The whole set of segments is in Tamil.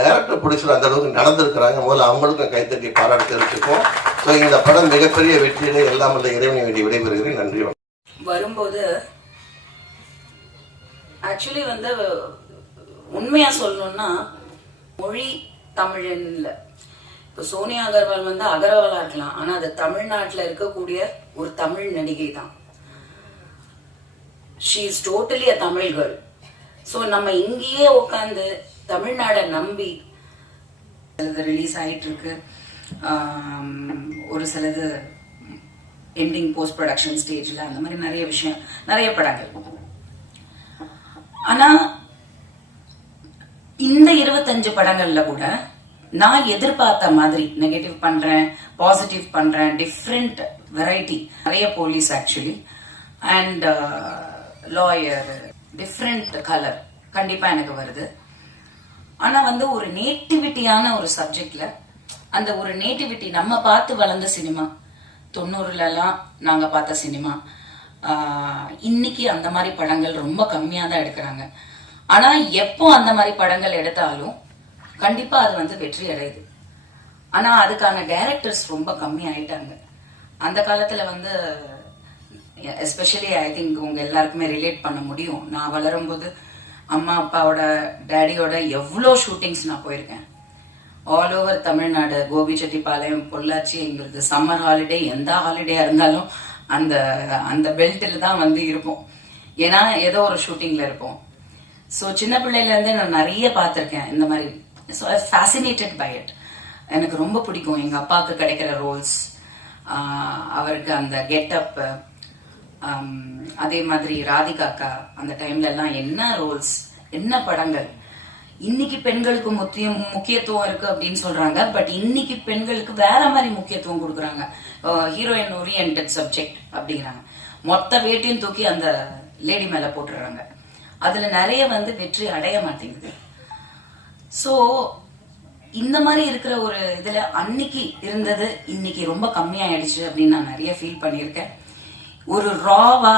டைரக்டர் ப்ரொடியூசர் அந்த அளவுக்கு நடந்திருக்கிறாங்க. முதல்ல அவங்களுக்கும் கைத்தட்டி பாராட்டு தெரிவிச்சுப்போம் ஸோ இந்த படம் மிகப்பெரிய வெற்றியில எல்லாம் உள்ள இறைவனை வேண்டி விடைபெறுகிறேன். நன்றி வணக்கம். வரும்போது ஆக்சுவலி வந்து உண்மையா சொல்லணும்னா மொழி தமிழன் இல்லை. இப்போ சோனியா அகர்வால் வந்து அகர்வாலா இருக்கலாம். ஆனா அது தமிழ்நாட்டில் இருக்கக்கூடிய ஒரு தமிழ் நடிகை தான். She is totally a Tamil girl so நம்ம இங்கேயே உட்காந்து தமிழ்நாடை நம்பி சிலது ரிலீஸ் ஆகிட்டு இருக்கு ஒரு சிலது எண்டிங் போஸ்ட் ப்ரொடக்ஷன் ஸ்டேஜில் அந்த மாதிரி நிறைய விஷயம் நிறைய படங்கள். ஆனால் இந்த இருபத்தஞ்சு படங்கள்ல கூட நான் எதிர்பார்த்த மாதிரி நெகட்டிவ் பண்றேன் பாசிட்டிவ் பண்றேன் டிஃப்ரெண்ட் வெரைட்டி நிறைய police actually and lawyer different colour கண்டிப்பா எனக்கு வருது. ஆனா வந்து ஒரு நேட்டிவிட்டியான ஒரு சப்ஜெக்ட்ல அந்த ஒரு நேட்டிவிட்டி நம்ம பார்த்து வளர்ந்த சினிமா. தொண்ணூறுலலாம் நாங்க பார்த்த சினிமா. இன்னைக்கு அந்த மாதிரி படங்கள் ரொம்ப கம்மியா தான் எடுக்கிறாங்க. ஆனா எப்போ அந்த மாதிரி படங்கள் எடுத்தாலும் கண்டிப்பா அது வந்து வெற்றி அடையுது. ஆனா அதுக்கான டைரக்டர்ஸ் ரொம்ப கம்மி ஆயிட்டாங்க. அந்த காலத்துல வந்து எஸ்பெஷலி ஐ திங்க் உங்க எல்லாருக்குமே ரிலேட் பண்ண முடியும். நான் வளரும்போது அம்மா அப்பாவோட டேடியோட எவ்வளோ ஷூட்டிங்ஸ் நான் போயிருக்கேன். ஆல் ஓவர் தமிழ்நாடு கோபி செட்டிப்பாளையம் பொள்ளாச்சி எங்களுக்கு சம்மர் ஹாலிடே எந்த ஹாலிடேயா இருந்தாலும் அந்த அந்த பெல்ட்டில் தான் வந்து இருப்போம். ஏன்னா ஏதோ ஒரு ஷூட்டிங்ல இருப்போம். ஸோ சின்ன பிள்ளையிலேருந்தே நான் நிறைய பார்த்துருக்கேன் இந்த மாதிரி. So I fascinated by it எனக்கு ரொம்ப பிடிக்கும். எங்கள் அப்பாவுக்கு கிடைக்கிற ரோல்ஸ் அவருக்கு அந்த கெட்டப் அதே மாதிரி ராதிகாக்கா அந்த டைம்ல எல்லாம் என்ன ரோல்ஸ் என்ன படங்கள்? இன்னைக்கு பெண்களுக்கு முக்கியம் முக்கியத்துவம் இருக்கு அப்படின்னு சொல்றாங்க. பட் இன்னைக்கு பெண்களுக்கு வேற மாதிரி முக்கியத்துவம் கொடுக்குறாங்க. ஹீரோயின் ஓரியன்ட் சப்ஜெக்ட் அப்படிங்கிறாங்க. மொத்த வேட்டையும் தூக்கி அந்த லேடி மேல போட்டுடுறாங்க. அதுல நிறைய வந்து வெற்றி அடைய மாட்டேங்குது. சோ இந்த மாதிரி இருக்கிற ஒரு இதுல அன்னைக்கு இருந்தது இன்னைக்கு ரொம்ப கம்மியாயிடுச்சு அப்படின்னு நான் நிறைய ஃபீல் பண்ணியிருக்கேன். ஒரு ராவா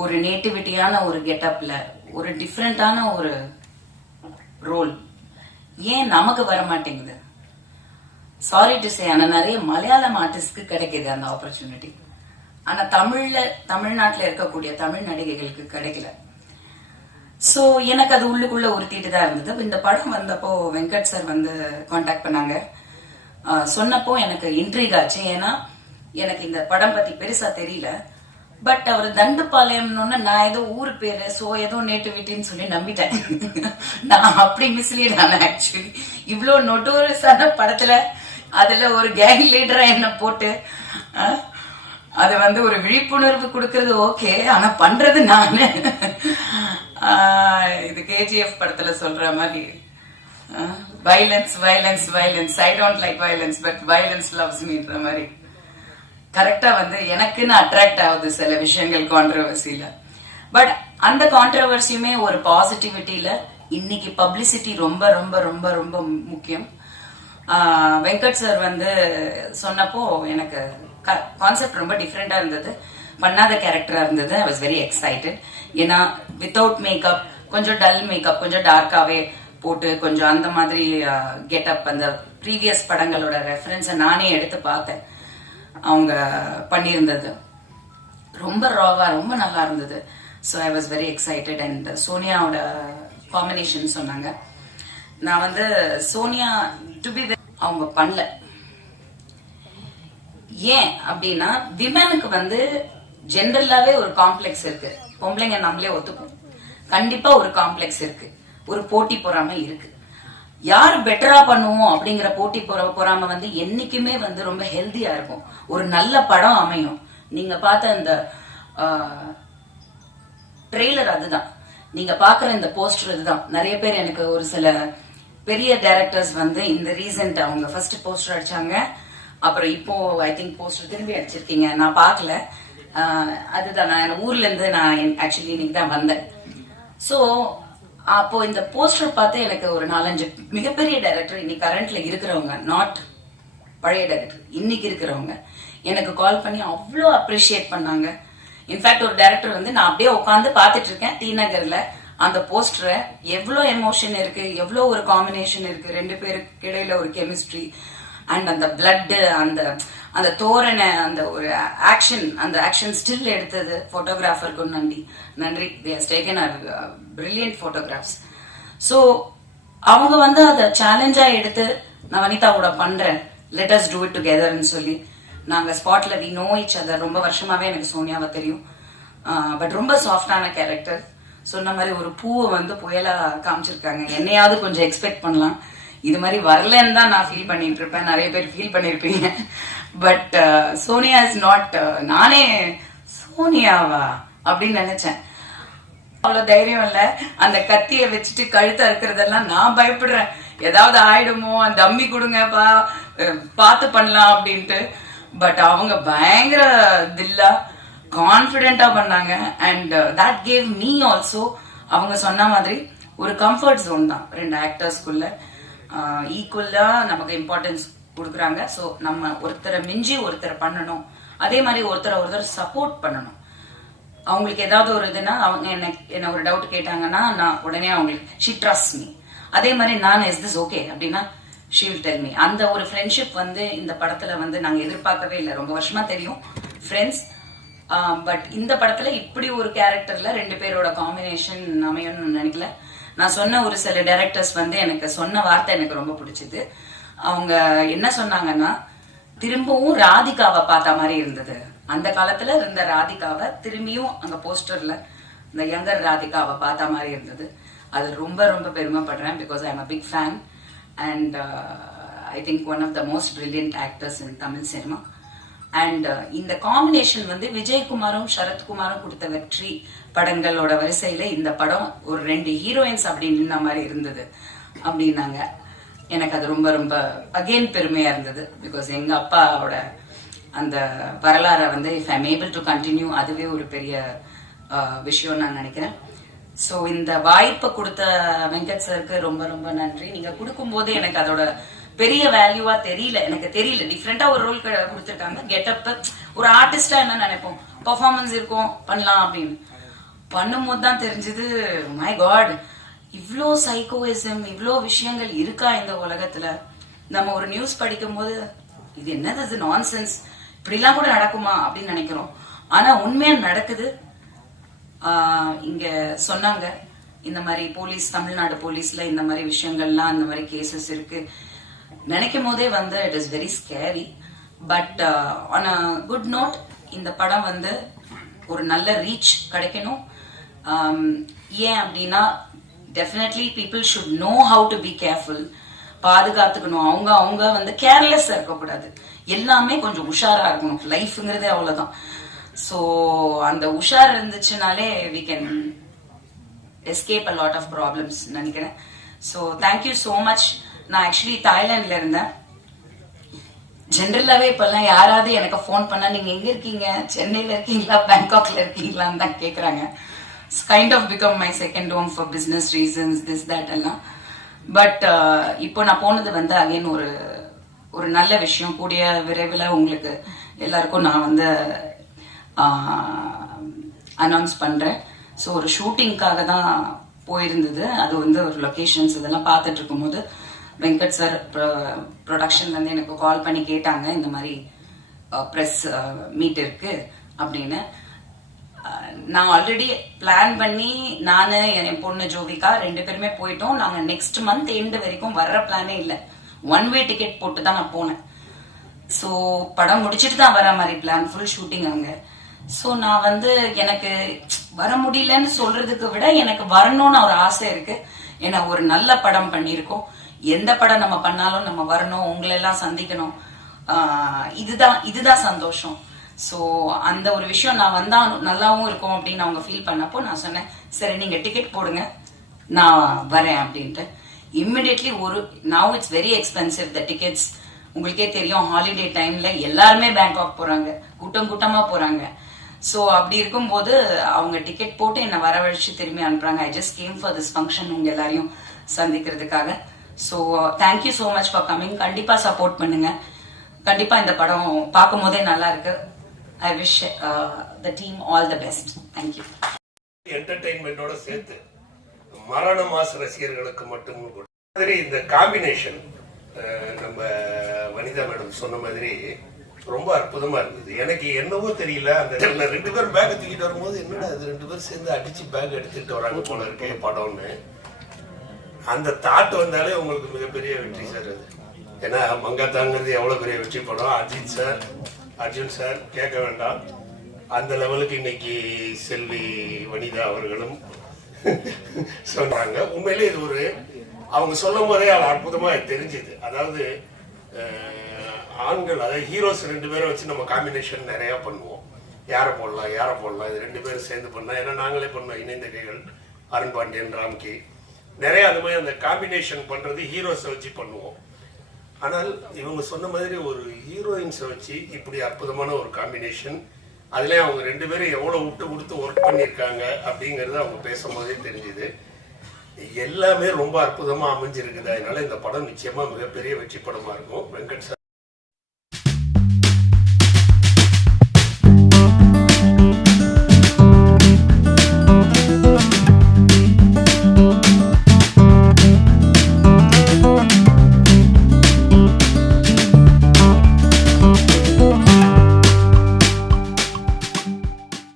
ஒரு நேட்டிவிட்டியான ஒரு கெட்டப்ல ஒரு டிஃப்ரெண்டான ஒரு ரோல் ஏன் நமக்கு வர மாட்டேங்குது சாரி டு சே ஆனால் நிறைய மலையாளம் ஆர்டிஸ்ட்க்கு கிடைக்கிது அந்த ஆப்பர்ச்சுனிட்டி ஆனால் தமிழில் தமிழ்நாட்டில் இருக்கக்கூடிய தமிழ் நடிகைகளுக்கு கிடைக்கல. ஸோ எனக்கு அது உள்ளுக்குள்ள உறுத்திட்டு தான் இருந்தது. இந்த படம் வந்தப்போ வெங்கட் சார் வந்து காண்டாக்ட் பண்ணாங்க. சொன்னப்போ எனக்கு இன்ட்ரிக் ஆச்சு. ஏன்னா எனக்கு இந்த படம் பத்தி பெருசா தெரியல. பட் அவர் தண்டுபாளையம்னு நான் ஏதோ ஊர் பேரு சோ ஏதோ நேட்டிவிட்டின்னு சொல்லி நம்பிட்டேன். நான் அப்படி மிஸ்லீட் ஆனேன் ஆக்சுவலி இவ்வளோ நொட்டோரியஸான படத்துல அதுல ஒரு கேங் லீடரா என்ன போட்டு அது வந்து ஒரு விழிப்புணர்வு கொடுக்கறது ஓகே ஆனா பண்றது நானு. இது கேஜிஎஃப் படத்துல சொல்ற மாதிரி violence violence violence I don't like violence but violence loves மீன்ற மாதிரி. கரெக்டா வந்து எனக்குன்னு அட்ராக்ட் ஆகுது சில விஷயங்கள் கான்ட்ரவர்சியில பட் அந்த கான்ட்ரவர்சியுமே ஒரு பாசிட்டிவிட்டியில இன்னைக்கு பப்ளிசிட்டி ரொம்ப ரொம்ப ரொம்ப ரொம்ப முக்கியம். வெங்கட் சார் வந்து சொன்னப்போ எனக்கு கான்செப்ட் ரொம்ப டிஃப்ரெண்டா இருந்தது. பண்ணாத கேரக்டரா இருந்தது. ஐ வாஸ் வெரி எக்ஸைட்டட் ஏன்னா வித்தவுட் மேக்கப் கொஞ்சம் டல் மேக்கப் கொஞ்சம் டார்க்காவே போட்டு கொஞ்சம் அந்த மாதிரி கெட்டப் அந்த ப்ரீவியஸ் படங்களோட ரெஃபரன்ஸை நானே எடுத்து பார்த்தேன். அவங்க பண்ணியிருந்தது. ரொம்ப ராவாக ரொம்ப நல்லா இருந்தது. So I was very excited and சோனியாவோட combination சொன்னாங்க. நான் வந்து சோனியா டு பி அவங்க பண்ணல. ஏன் அப்படின்னா விமனுக்கு வந்து ஜென்ரலாவே ஒரு காம்ப்ளெக்ஸ் இருக்கு. பொம்பளைங்க நம்மளே ஒத்துப்போம். கண்டிப்பா ஒரு காம்ப்ளெக்ஸ் இருக்கு. ஒரு போட்டி பொறாமை இருக்கு. யார் பெட்டரா பண்ணுவோம் அப்படிங்கிற போட்டி பொற- பொறாமை வந்து என்னைக்குமே வந்து ரொம்ப ஹெல்தியா இருக்கும். ஒரு நல்ல படம் அமையும். நீங்க பார்த்த இந்த ட்ரெய்லர் அதுதான். நீங்க பாக்குற இந்த போஸ்டர் இதுதான். நிறைய பேர் எனக்கு ஒரு சில பெரிய டைரக்டர்ஸ் வந்து இந்த ரீசன்ட் அவங்க ஃபர்ஸ்ட் போஸ்டர் அடிச்சாங்க. அப்புறம் இப்போ ஐ திங்க் போஸ்டர் திரும்பி அடிச்சிருக்கீங்க. நான் பார்க்கல. அதுதான். நான் ஊர்ல இருந்து நான் ஆக்சுவலி இன்னைக்கு தான் வந்தேன். ஸோ அப்போ இந்த போஸ்டர் பார்த்து எனக்கு ஒரு நாலஞ்சு மிகப்பெரிய டைரக்டர் இன்னைக்கு கரண்ட்ல இருக்கிறவங்க நாட் பழைய டைரக்டர் இன்னைக்கு இருக்கிறவங்க எனக்கு கால் பண்ணி அவ்வளோ அப்ரிஷியேட் பண்ணாங்க. இன்ஃபேக்ட் ஒரு டைரக்டர் வந்து நான் அப்படியே உட்காந்து பார்த்துட்டு இருக்கேன் டி நகர்ல. அந்த போஸ்டரை எவ்வளோ எமோஷன் இருக்கு எவ்வளோ ஒரு காம்பினேஷன் இருக்கு ரெண்டு பேருக்கு இடையில ஒரு கெமிஸ்ட்ரி அண்ட் அந்த பிளட்டு அந்த அந்த தோரணை அந்த ஒரு ஆக்ஷன் அந்த ஆக்ஷன் ஸ்டில் எடுத்தது ஃபோட்டோகிராஃபருக்கும் நன்றி. நன்றி. These taken are brilliant photographs so அவங்க வந்து அதை சேலஞ்சாக எடுத்து நான் வனிதாவோட பண்றேன். லெட் அஸ் டூ இட் டுகெதர்னு சொல்லி. நாங்கள் ஸ்பாட்ல வி நோ இச் அதர் ரொம்ப வருஷமாவே எனக்கு சோனியாவை தெரியும். Uh, பட் ரொம்ப சாஃப்டான கேரக்டர் சொன்ன மாதிரி ஒரு பூவை வந்து புயலாக காமிச்சிருக்காங்க. என்னையாவது கொஞ்சம் எக்ஸ்பெக்ட் பண்ணலாம். இது மாதிரி வரலன்னு தான் நான் ஃபீல் பண்ணிட்டு இருப்பேன். நிறைய பேர் ஃபீல் பண்ணிருப்பீங்க. பட் சோனியா இஸ் நாட் நானே சோனியாவா அப்படின்னு நினைச்சேன். அவ்வளவு தைரியம் இல்ல. அந்த கத்திய வச்சுட்டு கழுத்த இருக்கிறதெல்லாம் நான் பயப்படுறேன். ஏதாவது ஆயிடுமோ? அந்த அம்மி கொடுங்கப்பா பார்த்து பண்ணலாம் அப்படின்ட்டு. பட் அவங்க பயங்கர தில்லா கான்பிடென்டா பண்ணாங்க. And that gave me also அவங்க சொன்ன மாதிரி ஒரு கம்ஃபர்ட் ஜோன் தான். ரெண்டு ஆக்டர்ஸ்குள்ள ஈக்குவலா நமக்கு இம்பார்ட்டன்ஸ் கொடுக்குறாங்க. ஸோ நம்ம ஒருத்தரை மிஞ்சி ஒருத்தரை பண்ணணும். அதே மாதிரி ஒருத்தரை ஒருத்தர் சப்போர்ட் பண்ணணும். அவங்களுக்கு ஏதாவது ஒரு இதுனா அவங்க என்ன என்ன ஒரு டவுட் கேட்டாங்கன்னா நான் உடனே அவங்களுக்கு ஷி ட்ரஸ்ட் மீ அதே மாதிரி நான் இஸ் திஸ் ஓகே அப்படின்னா ஷீ வில் டெல் மீ அந்த ஒரு ஃப்ரெண்ட்ஷிப் வந்து இந்த படத்துல வந்து நாங்கள் எதிர்பார்க்கவே இல்லை. ரொம்ப வருஷமா தெரியும் ஃப்ரெண்ட்ஸ் பட் இந்த படத்துல இப்படி ஒரு கேரக்டர்ல ரெண்டு பேரோட காம்பினேஷன் அமையணும்னு நினைக்கல. நான் சொன்ன ஒரு சில டைரக்டர்ஸ் வந்து எனக்கு சொன்ன வார்த்தை எனக்கு ரொம்ப பிடிச்சது. அவங்க என்ன சொன்னாங்கன்னா திரும்பவும் ராதிகாவை பார்த்த மாதிரி இருந்தது. அந்த காலத்துல இருந்த ராதிகாவை திரும்பியும் அங்க போஸ்டர்ல இந்த யங்கர் ராதிகாவை பார்த்த மாதிரி இருந்தது. அது ரொம்ப ரொம்ப பெருமைப்படுறேன் because I am a big fan and I think one of the most brilliant actors in Tamil cinema and uh, இந்த காம்பினேஷன் வந்து விஜயகுமாரும் சரத்குமாரும் கொடுத்த வெற்றி படங்களோட வரிசையில இந்த படம் ஒரு ரெண்டு ஹீரோயின்ஸ் அப்படி நின்ன மாதிரி இருந்தது அப்படின்னாங்க. எனக்கு அது ரொம்ப ரொம்ப அகெயின் பெருமையா இருந்தது. பிகாஸ் எங்க அப்பாவோட அந்த வரலாறை வந்து if I'm able to continue அதுவே ஒரு பெரிய uh, விஷயம் நான் நினைக்கிறேன். ஸோ இந்த வாய்ப்பை கொடுத்த வெங்கட் சருக்கு ரொம்ப ரொம்ப நன்றி. நீங்க கொடுக்கும்போது எனக்கு அதோட பெரிய வேல்யூவா தெரியல. எனக்கு தெரியல. டிஃப்ரெண்டா ஒரு ரோல் கொடுத்துருக்காங்க. கெட்டப் ஒரு ஆர்டிஸ்டா என்ன நினைப்போம்? பெர்ஃபார்மன்ஸ் இருக்கும். பண்ணலாம் அப்படின்னு. பண்ணும்போது தான் தெரிஞ்சது மை காட் இவ்ளோ சைக்கோயிசம் இவ்வளோ விஷயங்கள் இருக்கா இந்த உலகத்துல? நம்ம ஒரு நியூஸ் படிக்கும்போது இது என்னது இது நான்சென்ஸ் இப்படிலாம் கூட நடக்குமா அப்படின்னு நினைக்கிறோம். ஆனா உண்மையா நடக்குது. ஆஹ் இங்க சொன்னாங்க. இந்த மாதிரி போலீஸ் தமிழ்நாடு போலீஸ்ல இந்த மாதிரி விஷயங்கள்லாம் இந்த மாதிரி கேசஸ் இருக்கு. நினைக்கும் போதே வந்து it is very scary but on a good note இந்த படம் வந்து ஒரு நல்ல ரீச் கிடைக்கணும். Um, ஏன் அப்படின்னா definitely people should know how to be careful பாதுகாத்துக்கணும். அவங்க அவங்க வந்து கேர்லெஸ்ஸாக இருக்கக்கூடாது. எல்லாமே கொஞ்சம் உஷாரா இருக்கணும். லைஃப்ங்கிறதே அவ்வளவுதான். ஸோ அந்த உஷார் இருந்துச்சுனாலே we can escape a lot of problems நினைக்கிறேன். So thank you so much நான் ஆக்சுவலி தாய்லாந்துல இருந்தேன். ஜென்ரலாவே இப்பெல்லாம் யாராவது எனக்கு ஃபோன் பண்ணா நீங்க எங்க இருக்கீங்க? சென்னையில இருக்கீங்களா? பேங்காக்ல இருக்கீங்களான்னு தான் கேக்குறாங்க. Kind of become my second home for business reasons this that எல்லாம். பட் uh, இப்போ நான் போனது வந்து அகைன் ஒரு ஒரு நல்ல விஷயம். கூடிய விரைவில் உங்களுக்கு எல்லாருக்கும் நான் வந்து அனௌன்ஸ் பண்ணுறேன் ஸோ ஒரு ஷூட்டிங்க்காக தான் போயிருந்தது. அது வந்து ஒரு லொக்கேஷன்ஸ் இதெல்லாம் பார்த்துட்டு இருக்கும்போது வெங்கட் சார் ப்ரொடக்ஷன்லேருந்து எனக்கு கால் பண்ணி கேட்டாங்க. இந்த மாதிரி ப்ரெஸ் மீட் இருக்கு அப்படின்னு. நான் ஆல்ரெடி பிளான் பண்ணி நான் என் பொண்ணு ஜோவிகா ரெண்டு பேருமே போயிட்டோம். நாங்கள் நெக்ஸ்ட் மந்த் எண்டு வரைக்கும் வர்ற பிளானே இல்லை. ஒன் வே டிக்கெட் போட்டு தான் நான் போனேன். ஸோ படம் முடிச்சுட்டு தான் வர மாதிரி பிளான் ஃபுல் ஷூட்டிங் அங்கே. ஸோ நான் வந்து எனக்கு வர முடியலன்னு சொல்றதுக்கு விட எனக்கு வரணும்னு ஒரு ஆசை இருக்கு. ஏன்னா ஒரு நல்ல படம் பண்ணியிருக்கோம். எந்த படம் நம்ம பண்ணாலும் நம்ம வரணும் உங்களை எல்லாம் சந்திக்கணும் இதுதான் இதுதான் சந்தோஷம். ஸோ அந்த ஒரு விஷயம் நான் வந்தா நல்லாவும் இருக்கும் அப்படின்னு அவங்க ஃபீல் பண்ணப்போ நான் சொன்னேன் சரி நீங்க டிக்கெட் போடுங்க நான் வரேன் அப்படின்ட்டு. இம்மிடியட்லி ஒரு now it's very expensive the tickets உங்களுக்கே தெரியும் ஹாலிடே டைம்ல எல்லாருமே பேங்காக் போறாங்க கூட்டம் கூட்டமா போறாங்க. ஸோ அப்படி இருக்கும்போது அவங்க டிக்கெட் போட்டு என்னை வரவழைச்சு திரும்பி அனுப்புறாங்க. I just came for this function உங்க எல்லாரையும் சந்திக்கிறதுக்காக. So thank you so much for coming கண்டிப்பாக சப்போர்ட் பண்ணுங்க. கண்டிப்பாக இந்த படம் பார்க்கும் போதே நல்லா இருக்கு. I wish the team all the best thank you என்டர்டைன்மெண்ட்டோட சேர்த்து மரண மாச ரசிகர்களுக்கு மட்டும் மாதிரி இந்த காம்பினேஷன் நம்ம வனிதா மேடம் சொன்ன மாதிரி ரொம்ப அற்புதமா இருந்தது. எனக்கு என்னவோ தெரியல அந்த ரெண்டு பேரும் பேக் தூக்கிட்டு வரும்போது என்னடா அது ரெண்டு பேரும் சேர்ந்து அடிச்சு பேக் எடுத்துட்டு வராங்க போல இருக்கே படம்னு. அந்த தாட் வந்தாலே உங்களுக்கு மிகப்பெரிய வெற்றி சார் அது. ஏன்னா மங்காத்தாங்கிறது எவ்வளோ பெரிய வெற்றி படம். அஜித் சார் அர்ஜுன் சார் கேட்க வேண்டாம். அந்த லெவலுக்கு இன்னைக்கு செல்வி வனிதா அவர்களும் சொல்றாங்க உண்மையிலே இது ஒரு அவங்க சொல்லும் போதே அது அற்புதமா தெரிஞ்சுது. அதாவது ஆண்கள் அதாவது ஹீரோஸ் ரெண்டு பேரை வச்சு நம்ம காம்பினேஷன் நிறைய பண்ணுவோம். யாரை போடலாம் யாரை போடலாம் இது ரெண்டு பேரும் சேர்ந்து பண்ணலாம் ஏன்னா நாங்களே பண்ணோம் இணைந்த கைகள் அருண் பாண்டியன் ராம்கி நிறைய அது மாதிரி அந்த காம்பினேஷன் பண்ணுறது ஹீரோஸை வச்சு பண்ணுவோம். ஆனால் இவங்க சொன்ன மாதிரி ஒரு ஹீரோயின்ஸை வச்சு இப்படி அற்புதமான ஒரு காம்பினேஷன் அதுலயும் அவங்க ரெண்டு பேரும் எவ்வளோ விட்டு கொடுத்து ஒர்க் பண்ணியிருக்காங்க அப்படிங்கிறது அவங்க பேசும்போதே தெரிஞ்சுது. எல்லாமே ரொம்ப அற்புதமாக அமைஞ்சிருக்குது. அதனால இந்த படம் நிச்சயமாக மிகப்பெரிய வெற்றி படமாக இருக்கும். வெங்கட் சார்